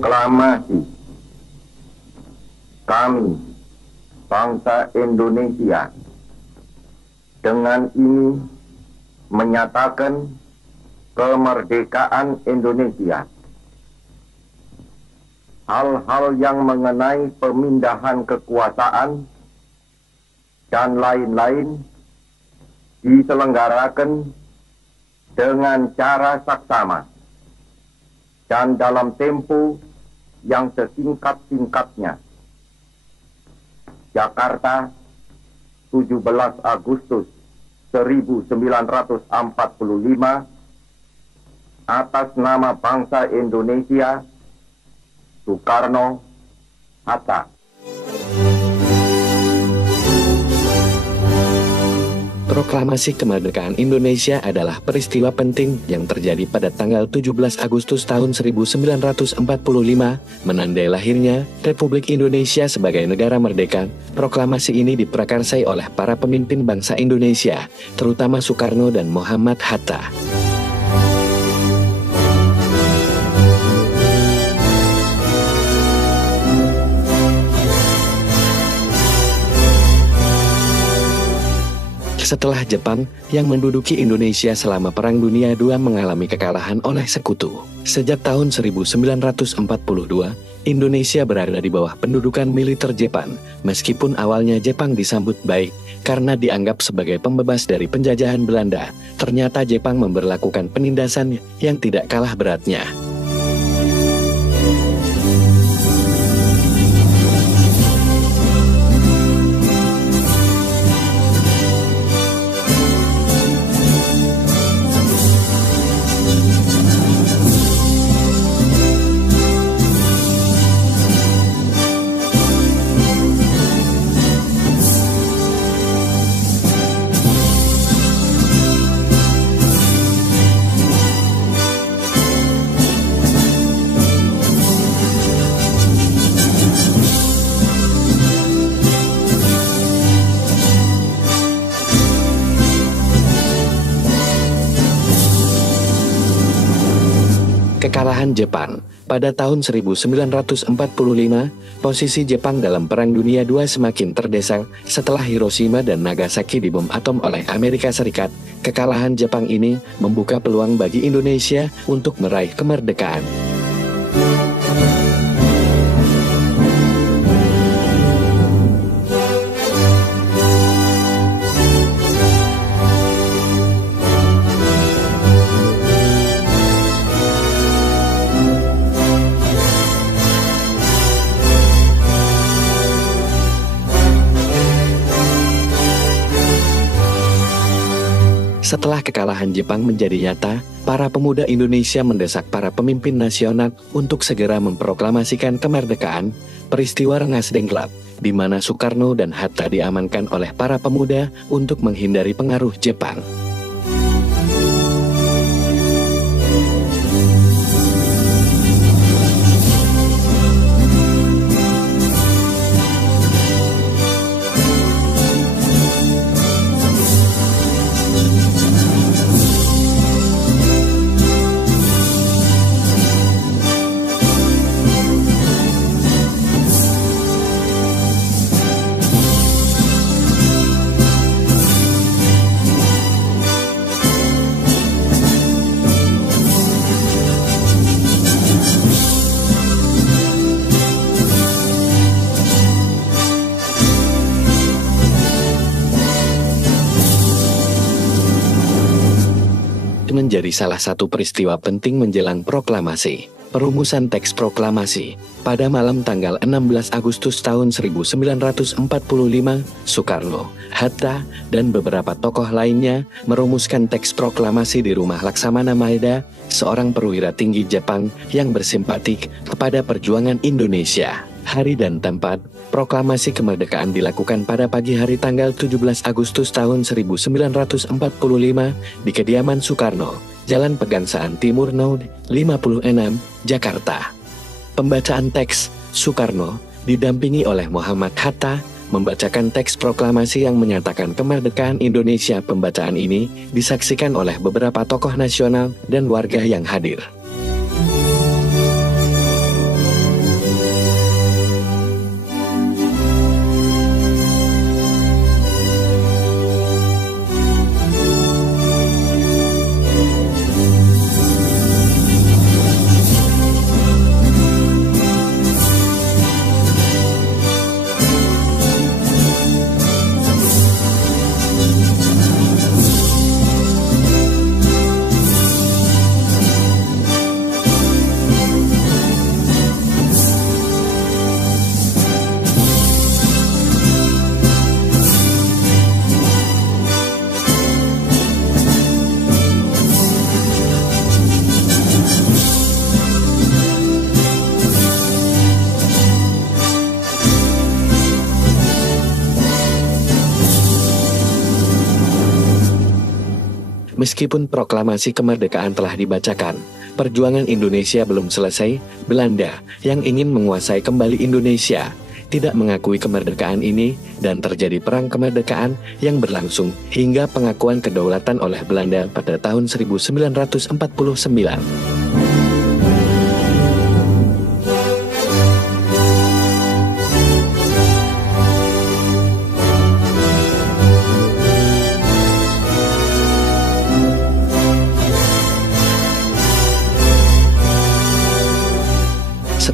Proklamasi. Kami, bangsa Indonesia, dengan ini menyatakan kemerdekaan Indonesia. Hal-hal yang mengenai pemindahan kekuasaan dan lain-lain diselenggarakan dengan cara saksama dan dalam tempo yang sesingkat-singkatnya. Jakarta, 17 Agustus 1945, atas nama bangsa Indonesia, Soekarno, Hatta. Proklamasi kemerdekaan Indonesia adalah peristiwa penting yang terjadi pada tanggal 17 Agustus tahun 1945, menandai lahirnya Republik Indonesia sebagai negara merdeka. Proklamasi ini diprakarsai oleh para pemimpin bangsa Indonesia, terutama Soekarno dan Muhammad Hatta. Setelah Jepang yang menduduki Indonesia selama Perang Dunia II mengalami kekalahan oleh sekutu. Sejak tahun 1942, Indonesia berada di bawah pendudukan militer Jepang, meskipun awalnya Jepang disambut baik karena dianggap sebagai pembebas dari penjajahan Belanda. Ternyata Jepang memberlakukan penindasan yang tidak kalah beratnya. Kekalahan Jepang. Pada tahun 1945, posisi Jepang dalam Perang Dunia II semakin terdesak setelah Hiroshima dan Nagasaki dibom atom oleh Amerika Serikat. Kekalahan Jepang ini membuka peluang bagi Indonesia untuk meraih kemerdekaan. Setelah kekalahan Jepang menjadi nyata, para pemuda Indonesia mendesak para pemimpin nasional untuk segera memproklamasikan kemerdekaan. Peristiwa Rengas Dengklok, di mana Soekarno dan Hatta diamankan oleh para pemuda untuk menghindari pengaruh Jepang. Menjadi salah satu peristiwa penting menjelang proklamasi. Perumusan teks proklamasi. Pada malam tanggal 16 Agustus tahun 1945, Soekarno, Hatta, dan beberapa tokoh lainnya merumuskan teks proklamasi di rumah Laksamana Maeda, seorang perwira tinggi Jepang yang bersimpatik kepada perjuangan Indonesia. Hari dan tempat proklamasi kemerdekaan dilakukan pada pagi hari tanggal 17 Agustus tahun 1945 di kediaman Soekarno, Jalan Pegangsaan Timur No. 56, Jakarta. Pembacaan teks, Soekarno didampingi oleh Muhammad Hatta membacakan teks proklamasi yang menyatakan kemerdekaan Indonesia. Pembacaan ini disaksikan oleh beberapa tokoh nasional dan warga yang hadir. Meskipun proklamasi kemerdekaan telah dibacakan, perjuangan Indonesia belum selesai. Belanda yang ingin menguasai kembali Indonesia tidak mengakui kemerdekaan ini dan terjadi perang kemerdekaan yang berlangsung hingga pengakuan kedaulatan oleh Belanda pada tahun 1949.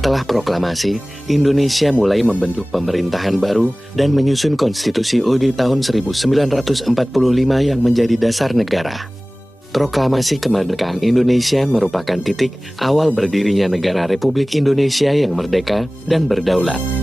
Setelah proklamasi, Indonesia mulai membentuk pemerintahan baru dan menyusun konstitusi UUD tahun 1945 yang menjadi dasar negara. Proklamasi kemerdekaan Indonesia merupakan titik awal berdirinya negara Republik Indonesia yang merdeka dan berdaulat.